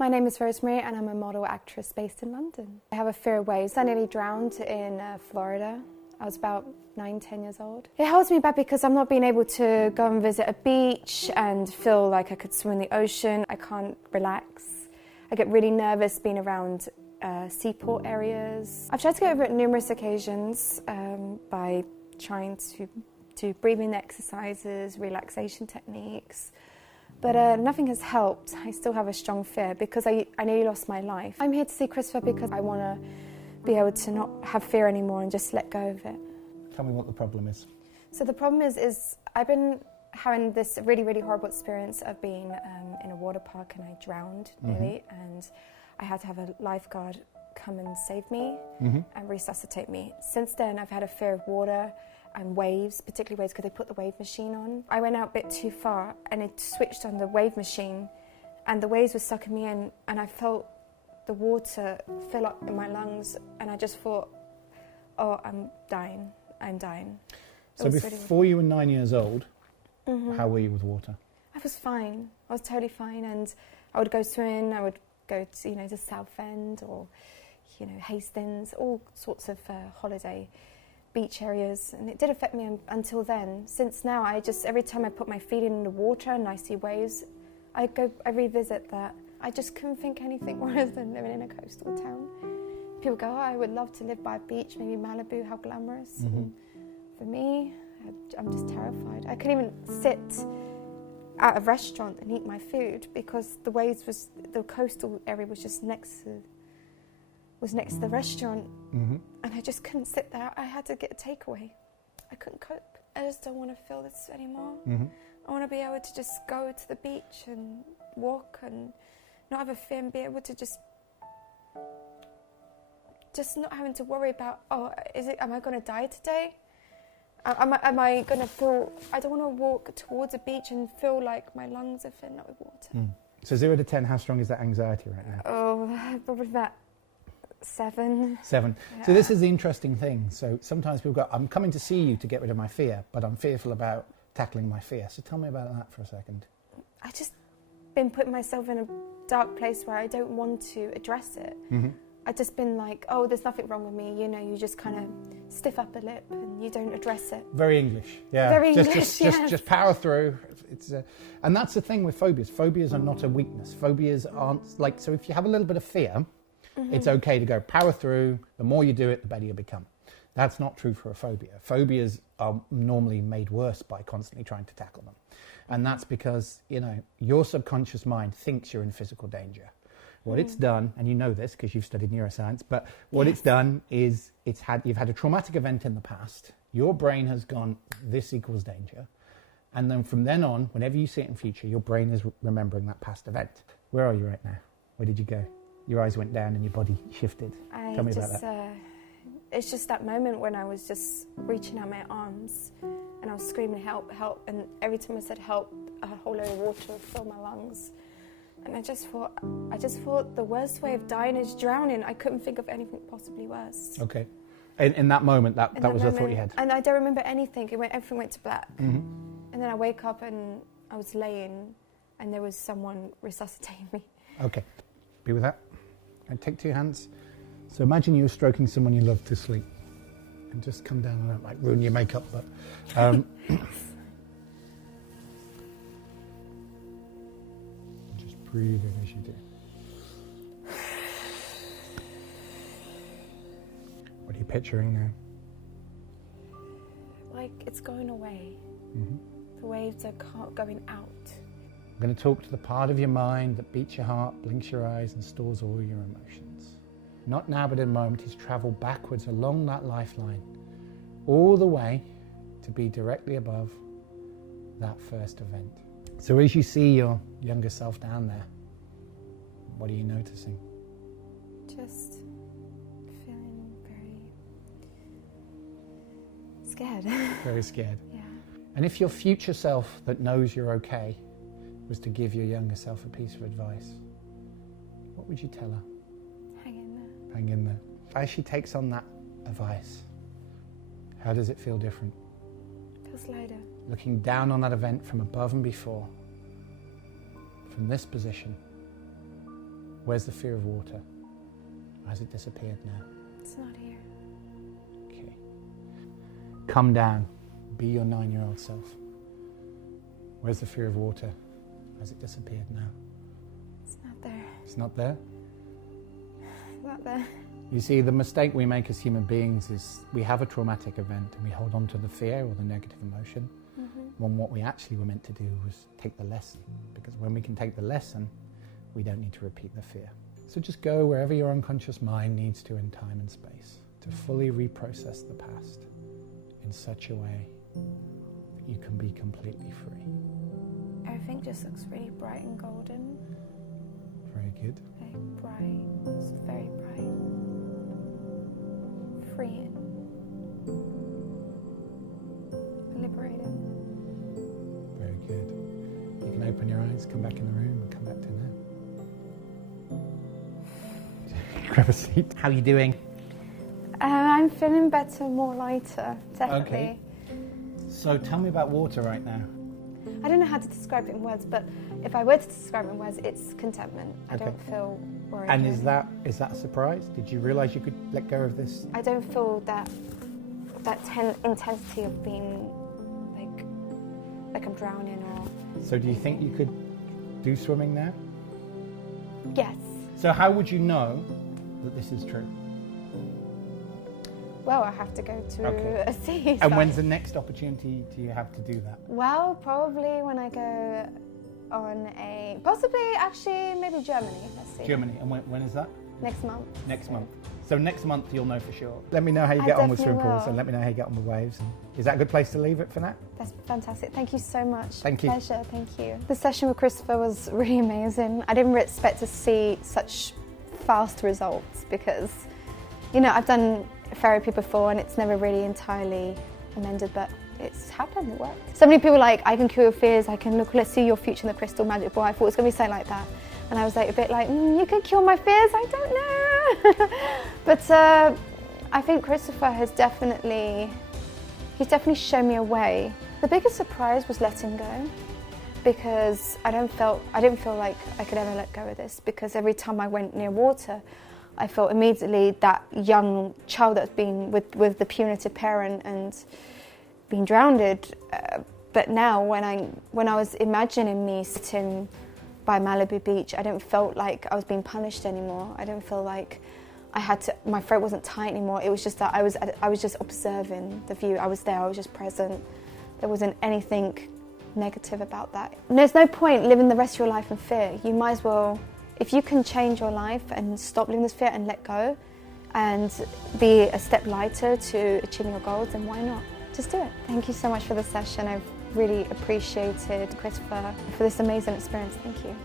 My name is Rosemary and I'm a model actress based in London. I have a fear of waves. I nearly drowned in Florida. I was about 9-10 years old. It holds me back because I'm not being able to go and visit a beach and feel like I could swim in the ocean. I can't relax. I get really nervous being around seaport areas. I've tried to get over it numerous occasions by trying to do breathing exercises, relaxation techniques, but nothing has helped. I still have a strong fear because I nearly lost my life. I'm here to see Christopher because I want to be able to not have fear anymore and just let go of it. Tell me what the problem is. So the problem is I've been having this really, really horrible experience of being in a water park and I drowned nearly, and I had to have a lifeguard come and save me and resuscitate me. Since then I've had a fear of water and waves, particularly waves because they put the wave machine on. I went out a bit too far and it switched on the wave machine and the waves were sucking me in and I felt the water fill up in my lungs and I just thought, oh, I'm dying. So before you were 9 years old, how were you with water? I was fine. I was totally fine, and I would go swimming. I would go to, to Southend or, Hastings, all sorts of holiday beach areas, and it did affect me until then. Since now, every time I put my feet in the water and I see waves, I revisit that. I just couldn't think anything worse than living in a coastal town. People go, oh, I would love to live by a beach, maybe Malibu, how glamorous. And for me, I'm just terrified. I couldn't even sit at a restaurant and eat my food because the coastal area was just next to the restaurant. And I just couldn't sit there. I had to get a takeaway. I couldn't cope. I just don't want to feel this anymore. I want to be able to just go to the beach and walk and not have a fear and be able to just not having to worry about, am I going to die today? Am I going to feel, I don't want to walk towards a beach and feel like my lungs are filling up with water. So 0 to 10, how strong is that anxiety right now? Oh, probably about 7. 7. Yeah. So this is the interesting thing. So sometimes people go, I'm coming to see you to get rid of my fear, but I'm fearful about tackling my fear. So tell me about that for a second. I just been putting myself in a dark place where I don't want to address it. I've just been like, oh, there's nothing wrong with me. You just kind of stiff up a lip and you don't address it. Very English, yeah. Very English, just power through. And that's the thing with phobias. Phobias are not a weakness. Phobias aren't so if you have a little bit of fear, it's okay to go power through. The more you do it, the better you become. That's not true for a phobia. Phobias are normally made worse by constantly trying to tackle them. And that's because, your subconscious mind thinks you're in physical danger. What it's done, and you know this because you've studied neuroscience, but what it's done is you've had a traumatic event in the past. Your brain has gone, this equals danger. And then from then on, whenever you see it in future, your brain is remembering that past event. Where are you right now? Where did you go? Your eyes went down and your body shifted. Tell me about that. It's just that moment when I was just reaching out my arms and I was screaming, help, help. And every time I said help, a whole load of water would fill my lungs. And I just thought the worst way of dying is drowning. I couldn't think of anything possibly worse. Okay. In that moment, that was the thought you had? And I don't remember anything. Everything went to black. And then I wake up and I was laying and there was someone resuscitating me. Okay. Be with that. And take 2 hands. So imagine you were stroking someone you love to sleep. And just come down, and I might ruin your makeup, but... breathe in as you do. What are you picturing now? Like it's going away. The waves are going out. I'm going to talk to the part of your mind that beats your heart, blinks your eyes and stores all your emotions. Not now but in a moment, he's travelled backwards along that lifeline, all the way to be directly above that first event. So as you see your younger self down there, what are you noticing? Just feeling very scared. Very scared. Yeah. And if your future self that knows you're okay was to give your younger self a piece of advice, what would you tell her? Hang in there. Hang in there. As she takes on that advice, how does it feel different? Feels lighter. Looking down on that event from above and before, from this position, Where's the fear of water? Has it disappeared now? It's not here. Okay. Come down. Be your 9-year-old self. Where's the fear of water? Has it disappeared now? It's not there. It's not there? It's not there. You see, the mistake we make as human beings is we have a traumatic event and we hold on to the fear or the negative emotion, when what we actually were meant to do was take the lesson. Because when we can take the lesson, we don't need to repeat the fear. So just go wherever your unconscious mind needs to in time and space to fully reprocess the past in such a way that you can be completely free. Everything just looks really bright and golden. Very good. Very bright. It's very bright. Freeing. Liberating. Very good. You can open your eyes, come back in the room, and come back to now. Grab a seat. How are you doing? I'm feeling better, more lighter, definitely. Okay. So tell me about water right now. I don't know how to describe it in words, but if I were to describe it in words, it's contentment. I Okay. don't feel worried. And is really. that a surprise? Did you realise you could let go of this? I don't feel that intensity of being like I'm drowning or... So do you think you could do swimming now? Yes. So how would you know that this is true? Well, I have to go to Okay. a sea. And when's the next opportunity do you have to do that? Well, probably when I go on possibly maybe Germany. Let's see. Germany. And when is that? Next month. Next month. So next month you'll know for sure. Let me know how you get on with definitely swimming pools will. and let me know how you get on with waves. Is that a good place to leave it for now? That's fantastic. Thank you so much. Thank you. Pleasure. Thank you. The session with Christopher was really amazing. I didn't expect to see such fast results because, I've done therapy before and it's never really entirely amended, but it's happened. It worked. So many people are like, I can cure your fears. Let's see your future in the crystal magic ball. I thought it was going to be something like that. And I was like a bit like, you can cure my fears? I don't know. But I think Christopher has definitely shown me a way. The biggest surprise was letting go, because I didn't feel like I could ever let go of this, because every time I went near water, I felt immediately that young child that's been with the punitive parent and being drowned. But now when I was imagining me sitting by Malibu Beach, I didn't feel like I was being punished anymore. I didn't feel like my throat wasn't tight anymore. It was just that I was just observing the view. I was there, I was just present. There wasn't anything negative about that. And there's no point living the rest of your life in fear. You might as well, if you can change your life and stop living this fear and let go and be a step lighter to achieving your goals, then why not? Just do it. Thank you so much for the session. I've really appreciated Christopher for this amazing experience. Thank you.